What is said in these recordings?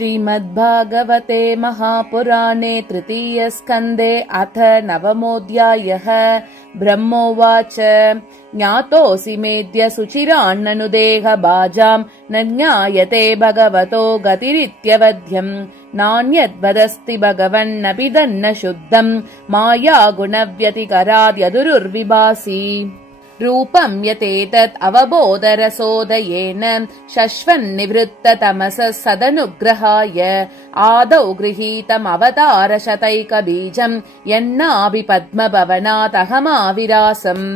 श्रीमद्भागवते महापुराणे तृतीयस्कन्धे अथ नवमोऽध्यायः। ब्रह्मोवाच ज्ञातोऽसि मेद्य सुचिरान्ननुदेह भाजाम् न ज्ञायते भगवतो गतिरित्यवध्यम् नान्यद्वदस्ति भगवन्नपि दन्न शुद्धम् माया गुणव्यतिकराद्यदुरुर्विभासि रूपम् यतेतत् अवबोधरसोदयेन शश्वन्निवृत्ततमसः सदनुग्रहाय आदौ गृहीतमवतारशतैकबीजम् यन्नाभिपद्मभवनादहमाविरासम्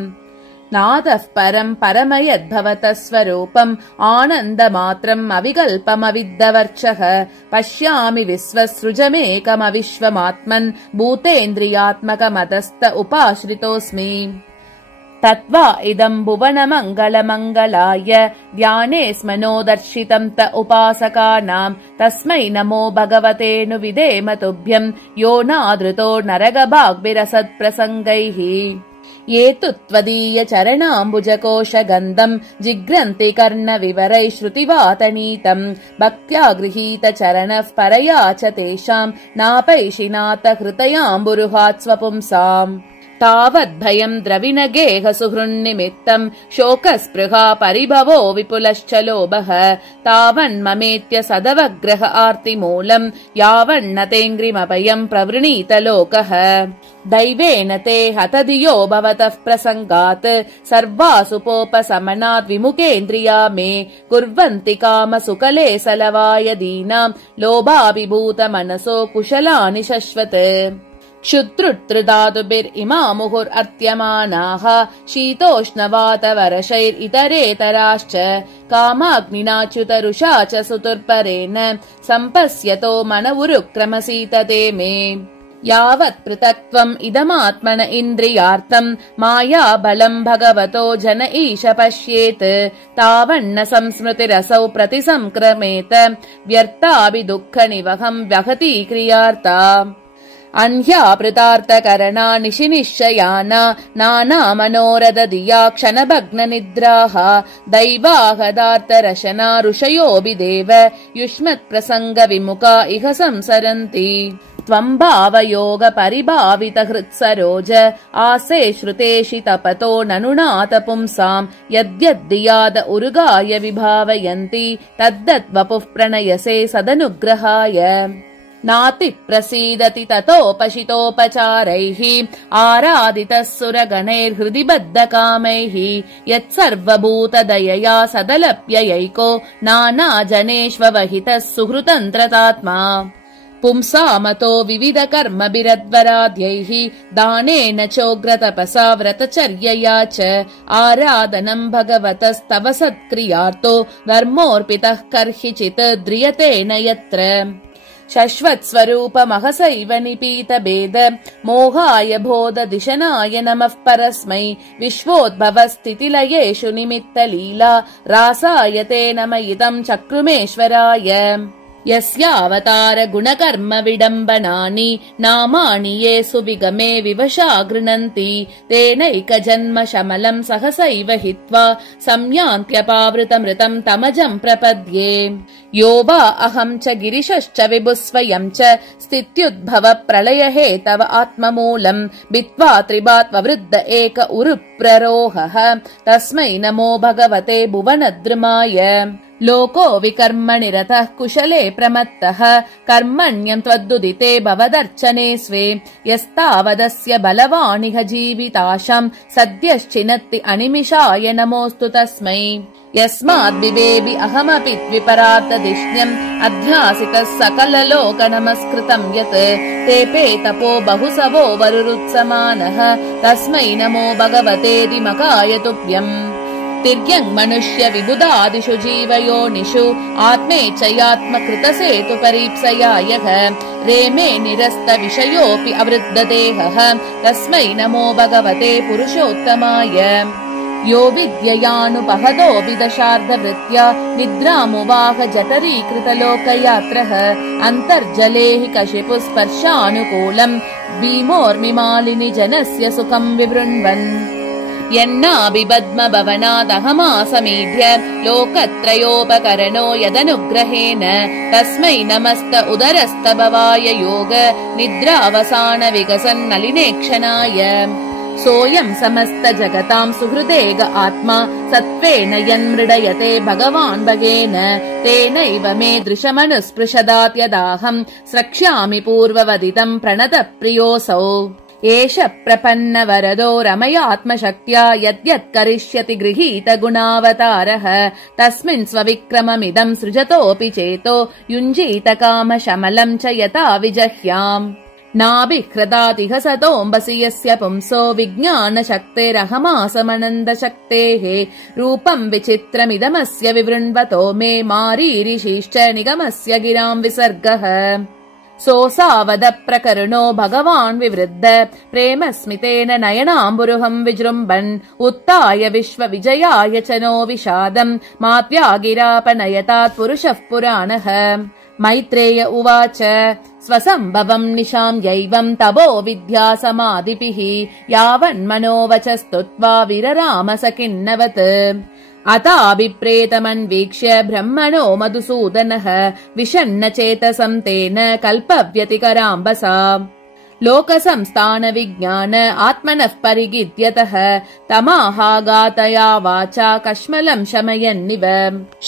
नादः परम् परमयद्भवतः स्वरूपम् आनन्दमात्रम् अविकल्पमविद्दवर्चः पश्यामि विश्वसृजमेकमविश्वमात्मन् भूतेन्द्रियात्मकमतस्त उपाश्रितोऽस्मि तत्वा इदम् भुवनमङ्गलमङ्गलाय ध्याने स्मनोदर्शितम् त उपासकानाम् तस्मै नमो भगवतेऽनु विधेम तुभ्यम् यो नादृतो नरगभाग्भिरसत्प्रसङ्गैः ये तु त्वदीय चरणाम्बुजकोशगन्धम् जिघ्रन्ति कर्णविवरैः श्रुतिवातनीतम् भक्त्या गृहीत चरणः परया च तेषाम् नापैशिनाथ हृतयाम्बुरुहात् स्वपुंसाम् तावद्भयम् द्रविणगेह सुहृन्निमित्तम् शोकस्पृहा परिभवो विपुलश्च लोभः तावन्ममेत्य सदवग्रह आर्तिमूलम् यावन्न तेऽङ्घ्रिमभयम् प्रवृणीत लोकः दैवेन ते हतधियो भवतः प्रसङ्गात् सर्वासुपोपशमनात् विमुखेन्द्रिया मे कुर्वन्ति कामसुकले सलवायदीनाम् लोभाभिभूतमनसो कुशलानि शश्वत् क्षुद्रुतृधातुभिरिमा मुहुरर्त्यमानाः शीतोष्णवातवरशैरितरेतराश्च कामाग्निनाच्युतरुषा च सुतुर्परेण सम्पश्यतो मन उरुक्रमसीतते मे यावत् पृथक्त्वम् इदमात्मन इन्द्रियार्थम् माया बलम् भगवतो जन ईश पश्येत् तावन्न संस्मृतिरसौ प्रतिसंक्रमेत व्यर्थाभिदुःखनिवहम् व्यहतीक्रियार्ता अन्ह्यापृतार्थकरणा निशिनिश्चयाना नाना मनोरथधिया क्षणभग्ननिद्राः दैवाहदार्थरशना ऋषयोऽभिदेव युष्मत्प्रसङ्गविमुखा इह संसरन्ति त्वम् भावयोग परिभावित हृत्सरोज आसे श्रुतेषि तपतो ननुनाथ पुंसाम् यद्यद्धियाद उरुगाय विभावयन्ति तद्दद्वपुः प्रणयसे सदनुग्रहाय नाति प्रसीदति ततोपशितोपचारैः आराधितः सुरगणैर्हृदि बद्धकामैः यत्सर्वभूतदयया सदलप्ययैको नानाजनेष्ववहितः सुहृतन्त्रतात्मा पुंसामतो विविधकर्मभिरद्वराद्यैः दानेन चोग्रतपसा व्रतचर्यया च आराधनम् भगवतस्तव सत्क्रियार्थो धर्मोऽर्पितः कर्हिचित् ध्रियतेन यत्र शश्वत्स्वरूपमहसैव निपीतभेद मोहाय बोधदिशनाय नमः परस्मै विश्वोद्भवस्थितिलयेषु निमित्तलीला रासाय ते नमयितम् चक्रुमेश्वराय यस्यावतार गुणकर्म विडम्बनानि नामानि ये सुविगमे विवशा गृह्णन्ति तेनैकजन्म शमलम् सहसैव हित्वा संयान्त्यपावृतमृतम् तमजम् प्रपद्ये यो वा अहम् च गिरिशश्च विभुस्वयम् च स्थित्युद्भव प्रलय हेतव आत्ममूलम् भित्त्वा त्रिभात्ववृद्ध एक उरुप्ररोहः तस्मै नमो भगवते भुवनद्रुमाय लोको विकर्मनिरतः कुशले प्रमत्तः कर्मण्यम् त्वदुदिते भवदर्चने स्वे यस्तावदस्य बलवानिह जीविताशम् सद्यश्चिनत्ति अनिमिषाय नमोऽस्तु तस्मै यस्माद्विदेवि अहमपि द्विपरार्तदिष्ण्यम् अध्यासितः सकललोक नमस्कृतम् यत् तेपे तपो बहुसवो वरुरुत्समानः तस्मै नमो भगवते दिमकाय तुभ्यम् तिर्यङ् मनुष्य विबुधादिषु जीवयोनिषु आत्मेच्छयात्मकृतसेतु परीप्सया यः रेमे निरस्त विषयोऽपि अवृद्धदेहः तस्मै नमो भगवते पुरुषोत्तमाय यो विद्ययानुपहतोऽपि दशार्धवृत्त्या निद्रामुवाह जठरीकृतलोकयात्रः अन्तर्जले हि कशिपुस्पर्शानुकूलम् भीमोर्मिमालिनि जनस्य सुखम् विवृण्वन् यन्नाभिपद्म भवनादहमासमीढ्य लोकत्रयोपकरणो यदनुग्रहेण तस्मै नमस्त उदरस्थ भवाय योग निद्रावसान विकसन् नलिनेक्षणाय सोऽयं समस्त जगतां सुहृदेग आत्मा सत्त्वेन यन्मृडयते भगवान् भगेन तेनैव मे दृशमनुस्पृशदात् यदाहं स्रक्ष्यामि पूर्ववदितं प्रणतप्रियोऽसौ एष प्रपन्नवरदो रमयात्मशक्त्या यद्यत् करिष्यति गृहीत गुणावतारः तस्मिन् स्वविक्रममिदं सृजतोऽपि चेतो युञ्जीत कामशमलं च यथा विजह्याम् नाभिहृदातिह सतोऽम्बसि यस्य पुंसो विज्ञानशक्तेरहमासमनन्दशक्तेः रूपं विचित्रमिदमस्य विवृण्वतो मे मारीरिषीश्च निगमस्य गिरां विसर्गः सोऽसावदप्रकरणो भगवान् विवृद्ध प्रेमस्मितेन नयनाम्बुरुहं विजृम्भन् उत्थाय विश्वविजयाय च नो विषादम् मात्व्यागिरापनयतात् पुरुषः पुराणः मैत्रेय उवाच स्वसम्भवम् निशाम् यैवम् तपो विद्या समाधिभिः यावन्मनोवचस्तुत्वा विरराम स किन्नवत् अताभिप्रेतमन्वीक्ष्य ब्रह्मणो मधुसूदनः विषण्ण चेतसं तेन कल्पव्यतिकराम्बसा लोकसंस्थान विज्ञान आत्मनः परिगिद्यतः तमाहागातया वाचा कश्मलं शमयन्निव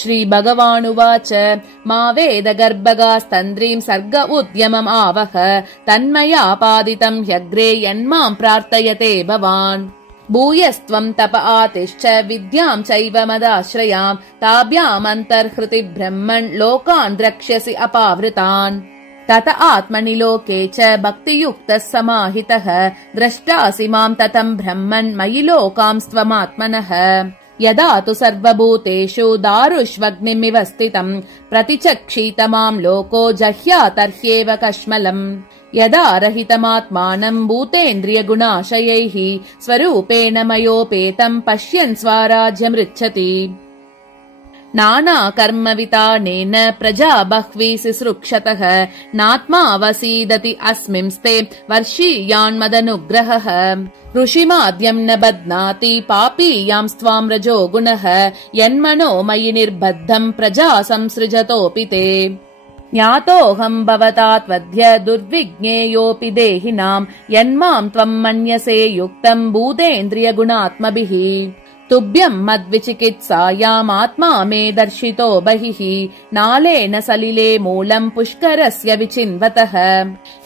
श्रीभगवानुवाच मा वेद गर्भगास्तन्द्रीं सर्ग उद्यमम् आवह तन्मयापादितं ह्यग्रे यन्मां प्रार्थयते भवान् भूयस्त्वं तप आतिश्च विद्यां चैव मदाश्रयां ताभ्यामन्तर्हृति ब्रह्मन् लोकान् द्रक्ष्यसि अपावृतान् तत आत्मनि लोके च भक्तियुक्तः समाहितः द्रष्टासि मां ततं ब्रह्मन् मयि लोकांस्त्वमात्मनः यदा तु सर्वभूतेषु दारुष्वग्निमिव स्थितं प्रतिचक्षीत मां लोको जह्यातर्ह्येव कश्मलम् यदा रहितमात्मानं भूतेन्द्रियगुणाशयैः स्वरूपेण मयोपेतं पश्यन् स्वाराज्यमृच्छति नानाकर्मवितानेन प्रजा बह्वी सिसृक्षतः नात्मावसीदति अस्मिंस्ते वर्षीयान्मदनुग्रहः ऋषिमाद्यं न बध्नाति पापीयांस्त्वां रजो गुणः यन्मनो मयि निर्बद्धं प्रजा संसृजतोऽपि ते ज्ञातोऽहं भवता त्वद्य दुर्विज्ञेयोऽपि देहिनां यन्मां त्वं मन्यसे युक्तं भूतेन्द्रियगुणात्मभिः तुभ्यं मद्विचिकित्सायामात्मा मे दर्शितो बहिः नालेन सलिले मूलं पुष्करस्य विचिन्वतः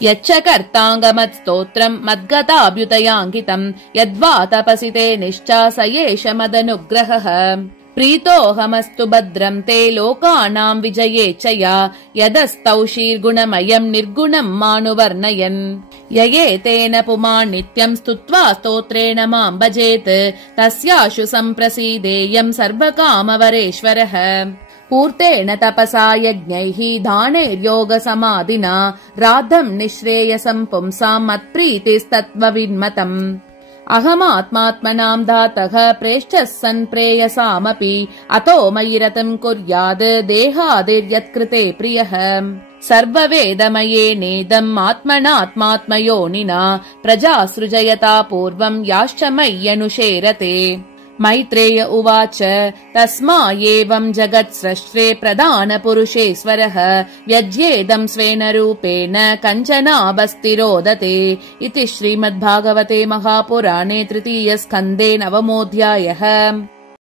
यच्च कर्ताङ्गमत्स्तोत्रं मद्गताभ्युतयाङ्कितं यद्वा तपसि ते निश्चा स एष मदनुग्रहः प्रीतोऽहमस्तु भद्रं ते लोकानां विजये च या यदस्तौषीर्गुणमयं निर्गुणं मानुवर्णयन् ययेतेन पुमान् नित्यं स्तुत्वा स्तोत्रेण मां भजेत् तस्याशु सम्प्रसीदेयं सर्वकामवरेश्वरः पूर्तेन तपसा यज्ञैः दानैर्योगसमाधिना राद्धं निःश्रेयसं पुंसां मत्प्रीतिस्तत्त्वविन्मतम् अहमात्मात्मनां धातः प्रेष्ठः सन् प्रेयसामपि अतो मयि रतं कुर्याद् देहादिर्यत्कृते प्रियः सर्ववेदमयेनेदम् आत्मनात्मात्मयोनिना प्रजा सृजयता पूर्वं याश्च मय्यनुशेरते मैत्रेय उवाच तस्मा एवं जगत्स्रष्टे प्रधानपुरुषेश्वरः व्यज्येदं स्वेन रूपेण कञ्चनाभस्तिरोदते इति श्रीमद्भागवते महापुराणे तृतीयस्कन्धे 9मोऽध्यायः।